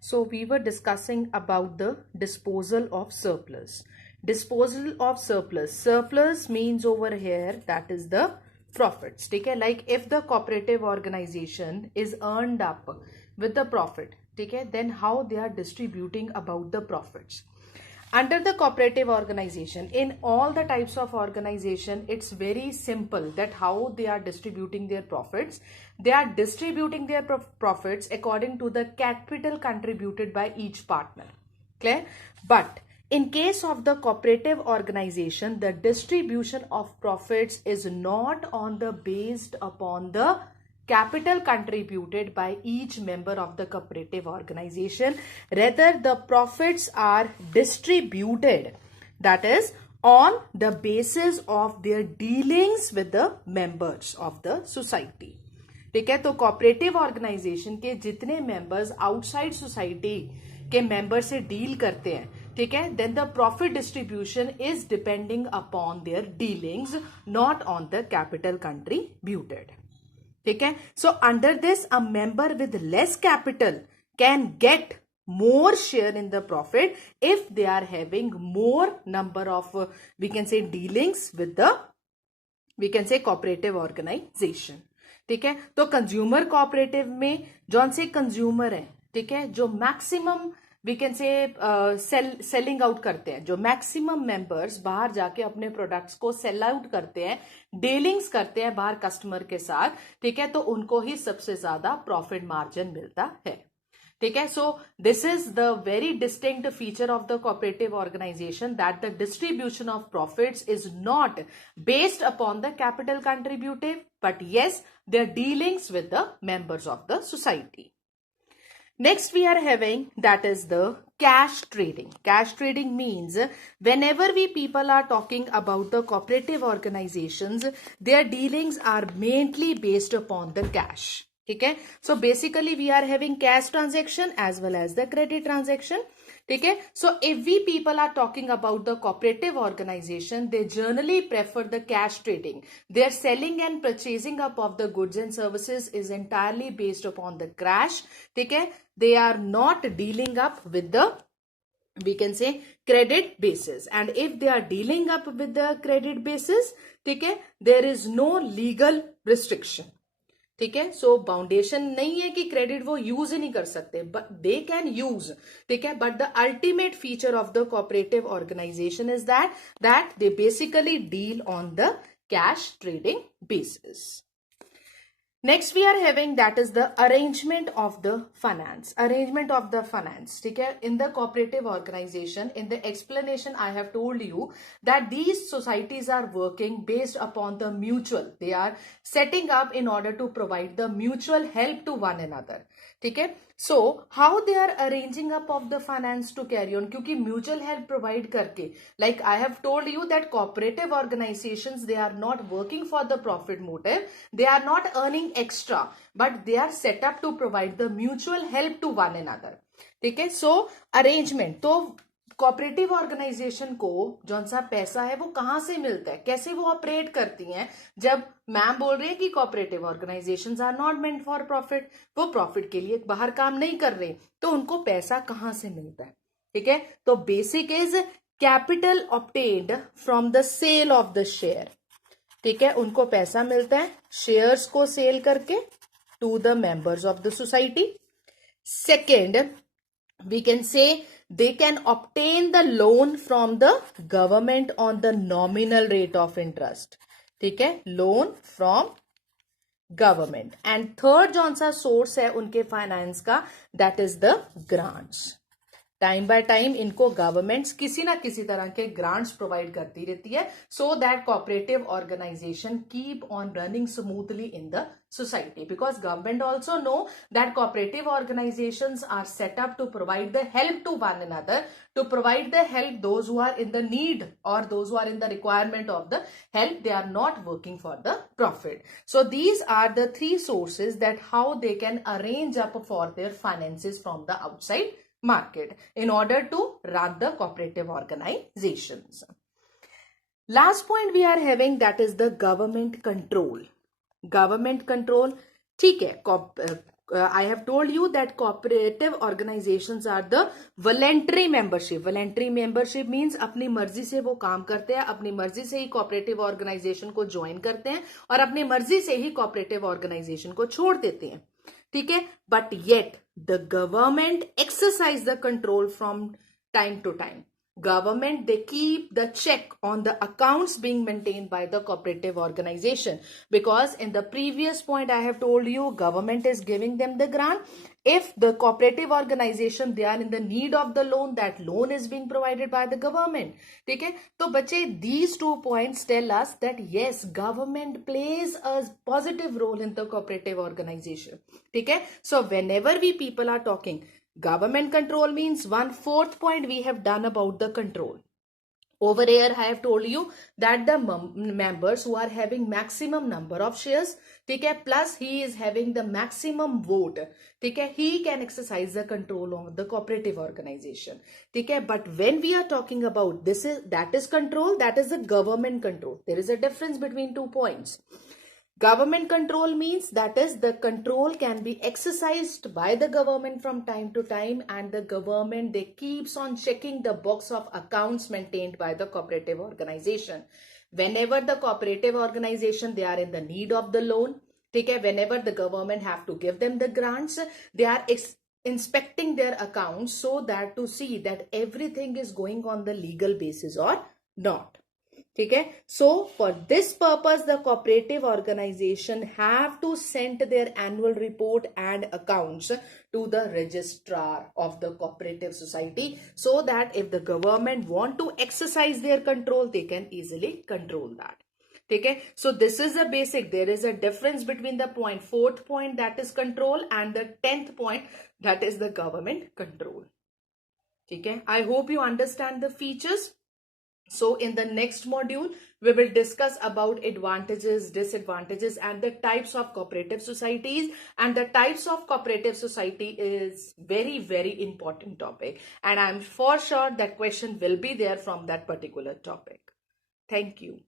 So we were discussing about the disposal of surplus. Disposal of surplus. Surplus means over here that is the profits. Okay, like if the cooperative organization is earned up with the profit, okay, then how they are distributing about the profits. Under the cooperative organization, in all the types of organization, it's very simple that how they are distributing their profits. They are distributing their profits according to the capital contributed by each partner. Clear? But in case of the cooperative organization, the distribution of profits is not on the based upon the capital contributed by each member of the cooperative organization. Rather, the profits are distributed, that is, on the basis of their dealings with the members of the society. ठीक है, तो cooperative organisation के जितने members outside society के member से deal करते हैं, ठीक है, then the profit distribution is depending upon their dealings, not on the capital contributed. ठीक है, so under this a member with less capital can get more share in the profit if they are having more number of we can say dealings with the we can say cooperative organization. ठीक है, तो consumer cooperative में जौन से consumer है, ठीक है, जो maximum we can say selling out करते हैं, जो मैक्सिमम मेंबर्स बाहर जाके अपने प्रोडक्ट्स को सेल आउट करते हैं, डीलिंग्स करते हैं बाहर कस्टमर के साथ, ठीक है, तो उनको ही सबसे ज्यादा प्रॉफिट मार्जिन मिलता है. ठीक है, so this is the very distinct feature of the cooperative organisation that the distribution of profits is not based upon the capital contributive, but yes their dealings with the members of the society. Next we are having that is the cash trading. Cash trading means whenever we people are talking about the cooperative organizations, their dealings are mainly based upon the cash. ठीक है, so basically we are having cash transaction as well as the credit transaction. ठीक है, so if we people are talking about the cooperative organization, they generally prefer the cash trading. Their selling and purchasing up of the goods and services is entirely based upon the cash. ठीक है, they are not dealing up with the we can say credit basis, and if they are dealing up with the credit basis, ठीक है, there is no legal restriction. ठीक है, सो बाउंडेशन नहीं है कि credit वो यूज ही नहीं कर सकते, बट दे कैन यूज. ठीक है, but the ultimate feature of the cooperative organisation is that they basically deal on the cash trading basis. Next we are having that is the arrangement of the finance. Arrangement of the finance. ठीक है, in the cooperative organization, in the explanation I have told you that these societies are working based upon the mutual. They are setting up in order to provide the mutual help to one another. ठीक है, so how they are arranging up of the finance to carry on, क्योंकि mutual help provide करके, like I have told you that cooperative organizations, they are not working for the profit motive, they are not earning extra, but they are set up to provide the mutual help to one another. ठीक है, so arrangement, तो cooperative organisation को जौन सा पैसा है वो कहां से मिलता है, कैसे वो ऑपरेट करती हैं. जब मैम बोल रही है कि cooperative organisations are not meant for profit, वो प्रॉफिट के लिए बाहर काम नहीं कर रहे, तो उनको पैसा कहां से मिलता है. ठीक है, तो basic is capital obtained from the sale of the share. ठीक है, उनको पैसा मिलता है शेयर्स को सेल करके to the members of the society. Second, we can say they can obtain the loan from the government on the nominal rate of interest. ठीक है, loan from government. And third जौन सा source है उनके finance का, that is the grants. Time by time इनको governments किसी ना किसी तरह के ग्रांट्स प्रोवाइड करती रहती है, so that cooperative organisation keep on running smoothly in the society, because government also know that cooperative organizations are set up to provide the help to one another, to provide the help those who are in the need or those who are in the requirement of the help. They are not working for the profit. So these are the three sources that how they can arrange up for their finances from the outside market in order to run the cooperative organizations. Last point we are having that is the government control. Government control. ठीक है, I have told you that cooperative organizations are the voluntary membership. Voluntary membership means अपनी मर्जी से वो काम करते हैं, अपनी मर्जी से ही cooperative organization को join करते हैं और अपनी मर्जी से ही cooperative organization को छोड़ देते हैं. ठीक है, but yet the government exercise the control from time to time. Government, they keep the check on the accounts being maintained by the cooperative organization, because in the previous point I have told you government is giving them the grant. If the cooperative organization, they are in the need of the loan, that loan is being provided by the government. Okay, so bache, these 2 points tell us that yes, government plays a positive role in the cooperative organization. Okay, so whenever we people are talking government control, means 1/4 point we have done about the control. Over here I have told you that the members who are having maximum number of shares, okay, plus he is having the maximum vote, okay, he can exercise the control of the cooperative organization. Okay, but when we are talking about that is control, that is the government control. There is a difference between 2 points. Government control means that is the control can be exercised by the government from time to time, and the government, they keeps on checking the books of accounts maintained by the cooperative organization. Whenever the cooperative organization, they are in the need of the loan, okay, whenever the government have to give them the grants, they are inspecting their accounts so that to see that everything is going on the legal basis or not. Okay, so for this purpose the cooperative organization have to send their annual report and accounts to the registrar of the cooperative society, so that if the government want to exercise their control, they can easily control that. Okay, so this is a basic. There is a difference between the point 4th point, that is control, and the 10th point, that is the government control. Okay, I hope you understand the features. So in the next module, we will discuss about advantages, disadvantages, and the types of cooperative societies. And the types of cooperative society is very, very important topic. And I'm for sure that question will be there from that particular topic. Thank you.